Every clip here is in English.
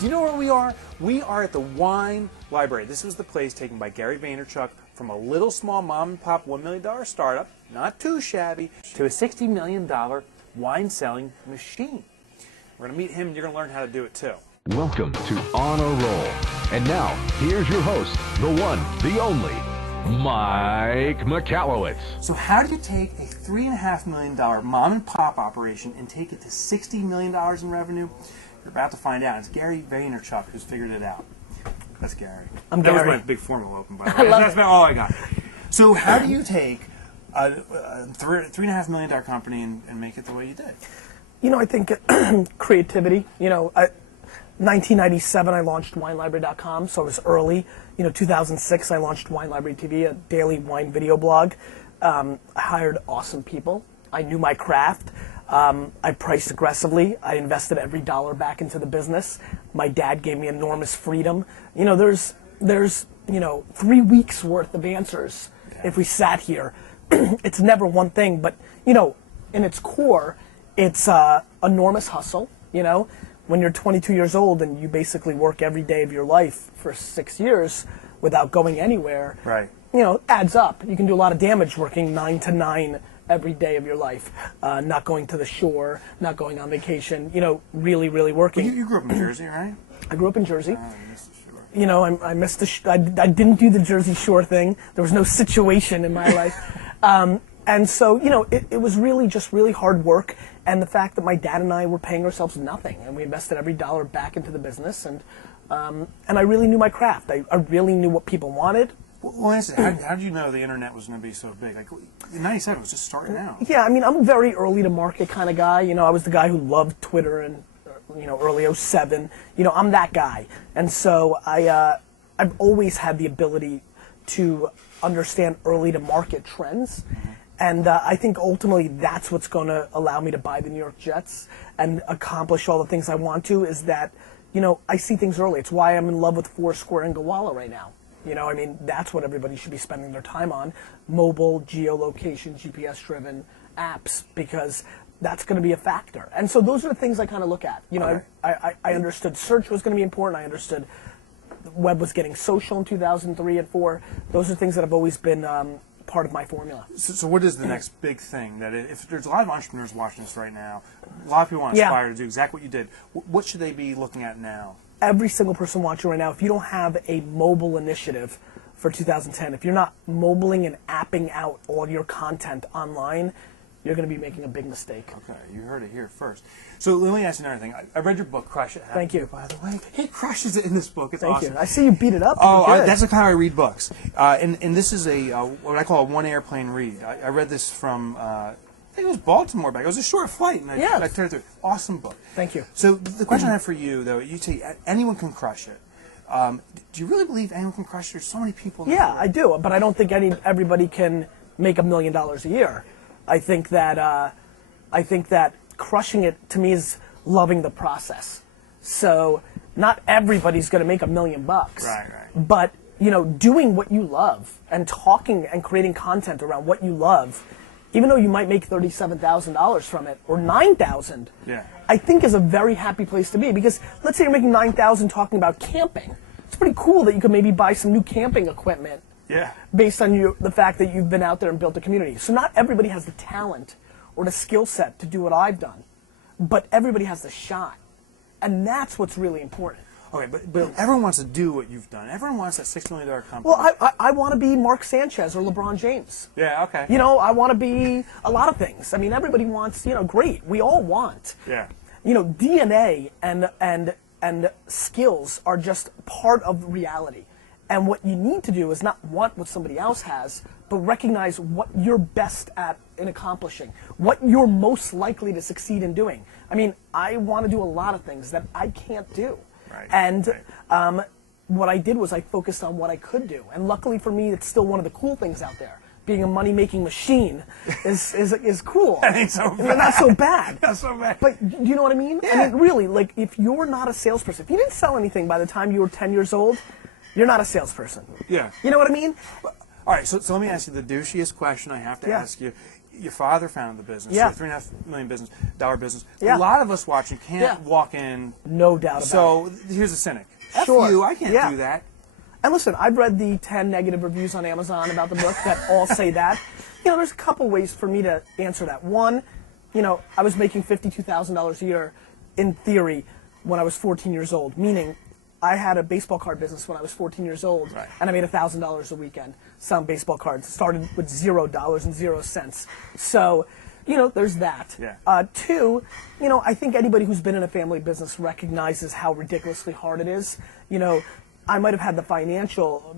Do you know where we are? We are at the Wine Library. This was the place taken by Gary Vaynerchuk from a little small mom and pop $1 million startup, not too shabby, to a $60 million wine selling machine. We're going to meet him and you're going to learn how to do it too. Welcome to On a Roll. And now, here's your host, the one, the only, Mike Michalowicz. So how do you take a $3.5 million mom and pop operation and take it to $60 million in revenue? You're about to find out. It's Gary Vaynerchuk who's figured it out. That's Gary. I'm Gary. That was my big formal open, by the way. That's about all I got. So how do you take a $3.5 million company and make it the way you did? You know, I think creativity. You know, 1997 I launched WineLibrary.com, so I was early. You know, 2006 I launched Wine Library TV, a daily wine video blog. I hired awesome people. I knew my craft. I priced aggressively. I invested every dollar back into the business. My dad gave me enormous freedom. You know, there's 3 weeks worth of answers if we sat here. It's never one thing, but you know, in its core, it's enormous hustle. You know, when you're 22 years old and you basically work every day of your life for 6 years without going anywhere, right? You know, it adds up. You can do a lot of damage working 9 to 9 every day of your life, not going to the shore, not going on vacation, you know, really, really working. Well, you grew up in Jersey, right? I grew up in Jersey. I missed the shore. You know, I missed the I didn't do the Jersey Shore thing. There was no situation in my life. And so, you know, it was really just really hard work. And the fact that my dad and I were paying ourselves nothing, and we invested every dollar back into the business. And I really knew my craft. I really knew what people wanted. Well, how did you know the internet was going to be so big? Like, in '97, it was just starting out. Yeah, I mean, I'm a very early to market kind of guy. You know, I was the guy who loved Twitter and, you know, early '07. You know, I'm that guy. And so I've always had the ability to understand early to market trends. And I think ultimately that's what's going to allow me to buy the New York Jets and accomplish all the things I want to, is that, you know, I see things early. It's why I'm in love with Foursquare and Gowalla right now. You know, I mean, that's what everybody should be spending their time on. Mobile, geolocation, GPS-driven apps, because that's going to be a factor. And so those are the things I kind of look at. You know, I understood search was going to be important. I understood the web was getting social in 2003 and 4. Those are things that have always been part of my formula. So what is the next big thing that if there's a lot of entrepreneurs watching this right now, a lot of people want to aspire to do exactly what you did. What should they be looking at now? Every single person watching right now, if you don't have a mobile initiative for 2010, if you're not mobiling and apping out all your content online, you're going to be making a big mistake. Okay, you heard it here first. So let me ask you another thing. I read your book, Crush It. Thank you. By the way, he crushes it in this book. It's awesome. Thank you. I see you beat it up. Oh, that's how I read books. And this is what I call a one airplane read. I read this from, I think it was Baltimore back. It was a short flight, and I turned through. Awesome book. Thank you. So the question I have for you, though, you say anyone can crush it. Do you really believe anyone can crush it? There's so many people in the world. I do, but I don't think everybody can make $1 million a year. I think that crushing it to me is loving the process. So not everybody's going to make $1 million. Right. But you know, doing what you love and talking and creating content around what you love, even though you might make $37,000 from it or $9,000, I think is a very happy place to be. Because let's say you're making $9,000 talking about camping. It's pretty cool that you could maybe buy some new camping equipment. Based on the fact that you've been out there and built a community. So not everybody has the talent or the skill set to do what I've done, but everybody has the shot. And that's what's really important. Okay, but everyone wants to do what you've done. Everyone wants that $6 million company. Well, I want to be Mark Sanchez or LeBron James. Yeah, okay. You know, I want to be a lot of things. I mean, everybody wants, you know, great. We all want. Yeah. You know, DNA and skills are just part of reality. And what you need to do is not want what somebody else has, but recognize what you're best at in accomplishing, what you're most likely to succeed in doing. I mean, I want to do a lot of things that I can't do. What I did was I focused on what I could do. And luckily for me, it's still one of the cool things out there. Being a money-making machine is cool. That ain't so bad. Not so bad. Not so bad. But do you know what I mean? Yeah. I mean, really, like, if you're not a salesperson, if you didn't sell anything by the time you were 10 years old, you're not a salesperson. Yeah. You know what I mean? All right, so let me ask you the douchiest question I have to ask you. your father founded the business. Yeah. So $3.5 million business. Yeah. A lot of us watching can't walk in. No doubt about it. So here's a cynic. Sure. F you, I can't do that. And listen, I've read the 10 negative reviews on Amazon about the book that all say that. You know, there's a couple ways for me to answer that. One, you know, I was making $52,000 a year in theory when I was 14 years old, meaning I had a baseball card business when I was 14 years old, right. and I made $1,000 a weekend selling baseball cards. Started with $0.00. So, you know, there's that. Yeah. Two, you know, I think anybody who's been in a family business recognizes how ridiculously hard it is. You know, I might have had the financial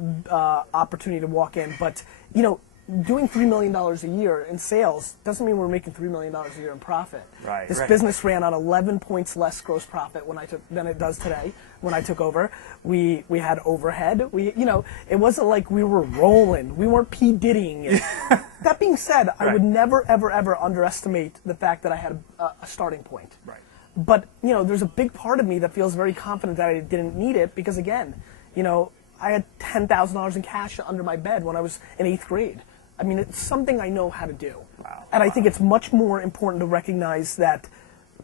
opportunity to walk in, but, you know, doing $3 million a year in sales doesn't mean we're making $3 million a year in profit. Right. This business ran on 11 points less gross profit than it does today when I took over. We had overhead. You know, it wasn't like we were rolling. We weren't P. Diddying it. That being said, I would never, ever, ever underestimate the fact that I had a starting point. Right. But, you know, there's a big part of me that feels very confident that I didn't need it because, again, you know, I had $10,000 in cash under my bed when I was in 8th grade. I mean, it's something I know how to do. Wow. And I think it's much more important to recognize that,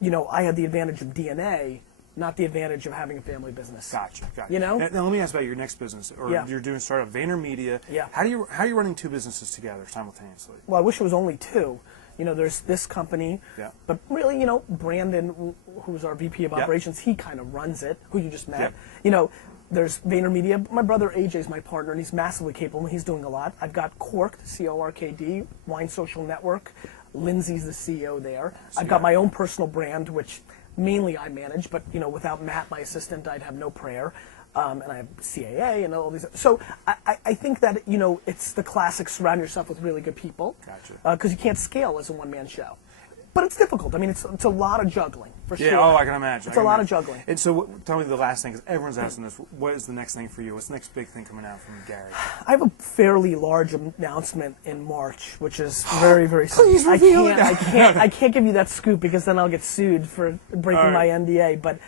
you know, I had the advantage of DNA, not the advantage of having a family business. Gotcha. You know? Now let me ask about your next business, or you're doing startup VaynerMedia. Yeah. How are you running two businesses together simultaneously? Well, I wish it was only two. You know, there's this company, but really, you know, Brandon, who's our VP of operations, he kind of runs it, who you just met. You know, there's VaynerMedia. My brother AJ is my partner, and he's massively capable, and he's doing a lot. I've got Corked, C-O-R-K-D, Wine Social Network. Lindsay's the CEO there. I've got my own personal brand, which mainly I manage, but, you know, without Matt, my assistant, I'd have no prayer. And I have CAA and all these. So I think that, you know, it's the classic surround yourself with really good people. Gotcha. Because you can't scale as a one-man show. But it's difficult. I mean, it's a lot of juggling, for sure. Yeah, I can imagine. It's a lot of juggling. And so tell me the last thing, because everyone's asking this, what is the next thing for you? What's the next big thing coming out from Gary? I have a fairly large announcement in March, which is very, very soon. Please reveal it. I can't give you that scoop because then I'll get sued for breaking my NDA, but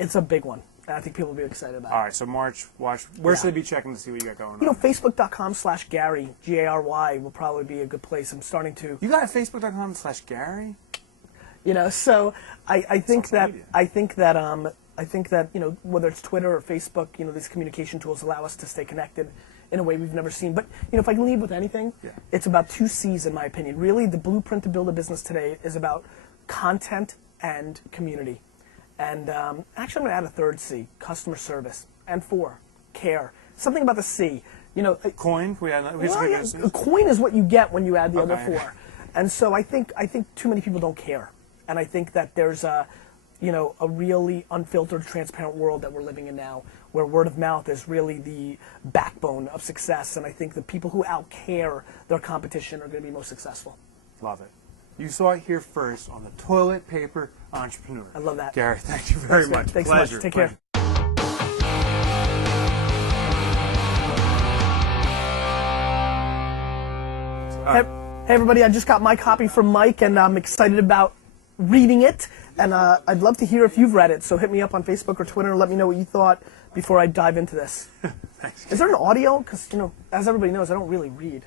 it's a big one. I think people will be excited about it. All right, so March, watch. Where should they be checking to see what you got going on? You know, Facebook.com/Gary, Gary, will probably be a good place. I'm starting to. You got a Facebook.com/Gary? You know, so I think that you know, whether it's Twitter or Facebook, you know, these communication tools allow us to stay connected in a way we've never seen. But you know, if I can leave with anything, it's about 2 C's in my opinion. Really, the blueprint to build a business today is about content and community. And actually, I'm going to add a third C: customer service. And 4, care. Something about the C. You know, coin. Coin is what you get when you add the other 4. And so I think too many people don't care. And I think that there's a really unfiltered, transparent world that we're living in now, where word of mouth is really the backbone of success. And I think the people who outcare their competition are going to be most successful. Love it. You saw it here first on the Toilet Paper Entrepreneur. I love that. Gary, thank you very much. Thanks Pleasure. so much. Take care. Hey everybody, I just got my copy from Mike and I'm excited about reading it, and I'd love to hear if you've read it, so hit me up on Facebook or Twitter and let me know what you thought before I dive into this. Thanks. Is there an audio? Because, you know, as everybody knows, I don't really read.